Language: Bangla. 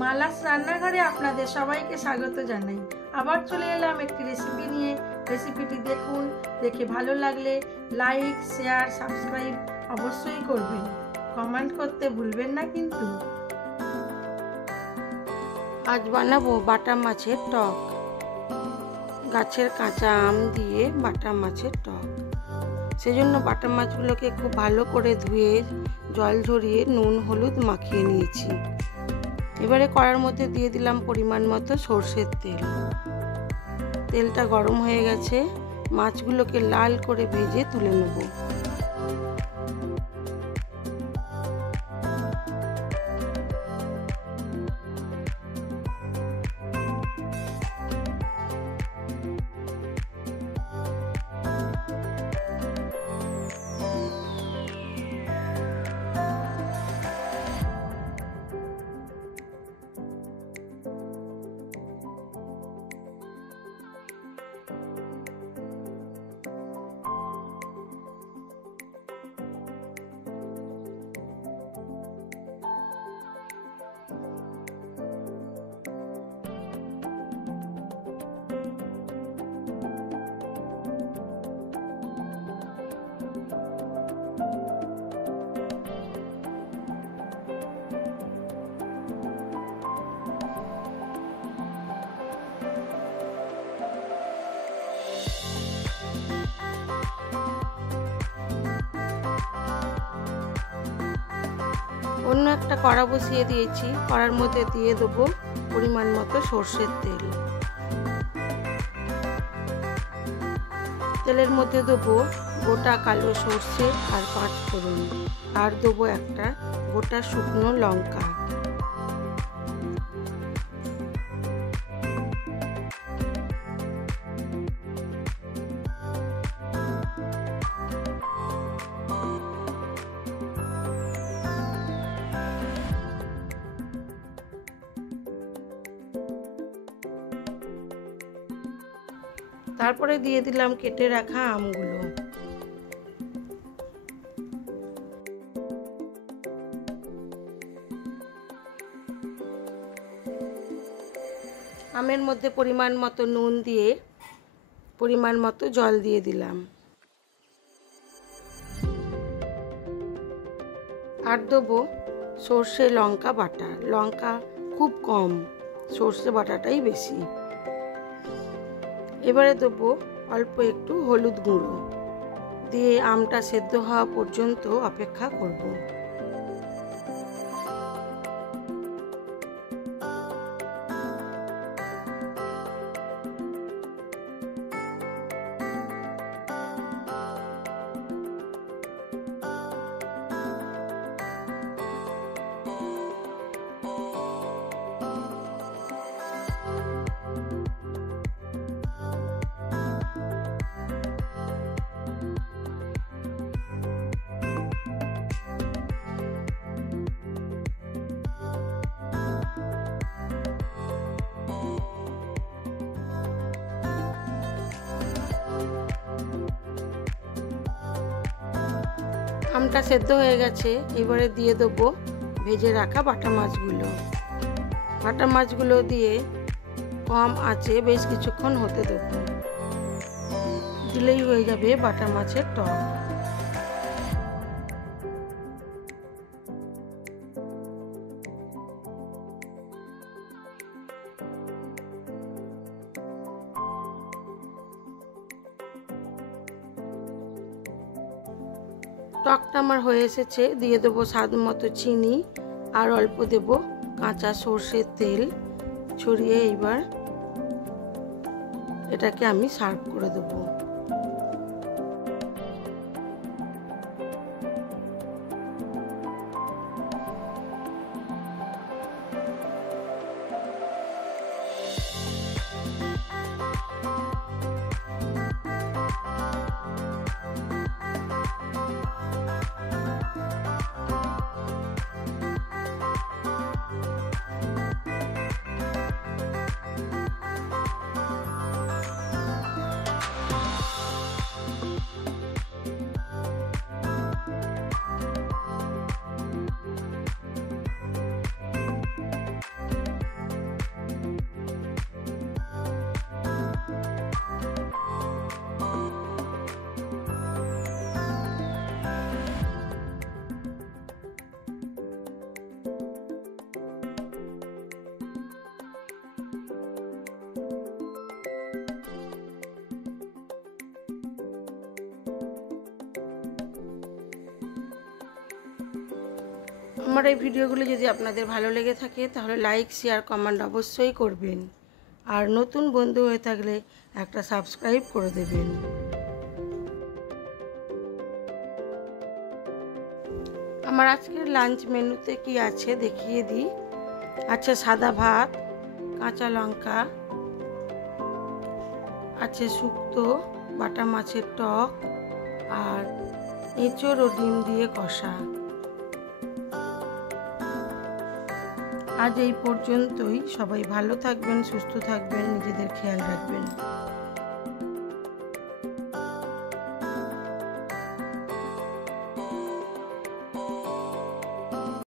মালাস রান্নাঘরে আপনাদের সবাইকে স্বাগত জানাই। আবার চলে এলাম একটি রেসিপি নিয়ে। রেসিপিটি দেখুন, দেখে ভালো লাগলে লাইক, শেয়ার, সাবস্ক্রাইব অবশ্যই করবেন। কমেন্ট করতে ভুলবেন না কিন্তু। আজ বানাবো বাটা মাছের টক। গাছের কাঁচা আম দিয়ে বাটা মাছের টক। সেজন্য বাটা মাছগুলোকে খুব ভালো করে ধুয়ে জল ঝরিয়ে নুন হলুদ মাখিয়ে নিয়েছি। এবারে কড়ার মধ্যে দিয়ে দিলাম পরিমাণ মতো সরষের তেল। তেলটা গরম হয়ে গেছে, মাছগুলোকে লাল করে ভেজে তুলে নেব। অন্য একটা কড়া বসিয়ে দিয়েছি। কড়ার মধ্যে দিয়ে দেবো পরিমাণ মতো সরষের তেল। তেলের মধ্যে দেবো গোটা কালো সর্ষে আর 5 ফোড়ন, আর দেবো একটা গোটা শুকনো লঙ্কা। তারপরে দিয়ে দিলাম কেটে রাখা আমগুলো। আমের মধ্যে পরিমাণ মতো নুন দিয়ে পরিমাণ মতো জল দিয়ে দিলাম। আর দেবো সর্ষে লঙ্কা বাটা। লঙ্কা খুব কম, সর্ষে বাটাটাই বেশি। এবারে দেবো অল্প একটু হলুদ গুঁড়ো দিয়ে আমটা সেদ্ধ হওয়া পর্যন্ত অপেক্ষা করব। আমটা সেদ্ধ হয়ে গেছে। এবারে দিয়ে দেবো ভেজে রাখা বাটা মাছগুলো। বাটা মাছগুলো দিয়ে কম আঁচে বেশ কিছুক্ষণ হতে দেবো। দিলেই হয়ে যাবে বাটা মাছের টক। টকটা আমার হয়ে এসেছে। দিয়ে দেবো স্বাদ মতো চিনি আর অল্প দেব কাঁচা সর্ষের তেল ছড়িয়ে এইবার এটাকে আমি সার্ভ করে দেবো। আমার এই ভিডিওগুলো যদি আপনাদের ভালো লেগে থাকে তাহলে লাইক, শেয়ার, কমেন্ট অবশ্যই করবেন। আর নতুন বন্ধু হয়ে থাকলে একটা সাবস্ক্রাইব করে দেবেন। আমার আজকের লাঞ্চ মেনুতে কি আছে দেখিয়ে দিই। আছে সাদা ভাত, কাঁচা লঙ্কা, আছে শুক্তো, বাটা মাছের টক আর এঁচোড় ও ডিম দিয়ে কষা। আজ এই পর্যন্তই। সবাই ভালো থাকবেন, সুস্থ থাকবেন, নিজেদের খেয়াল রাখবেন।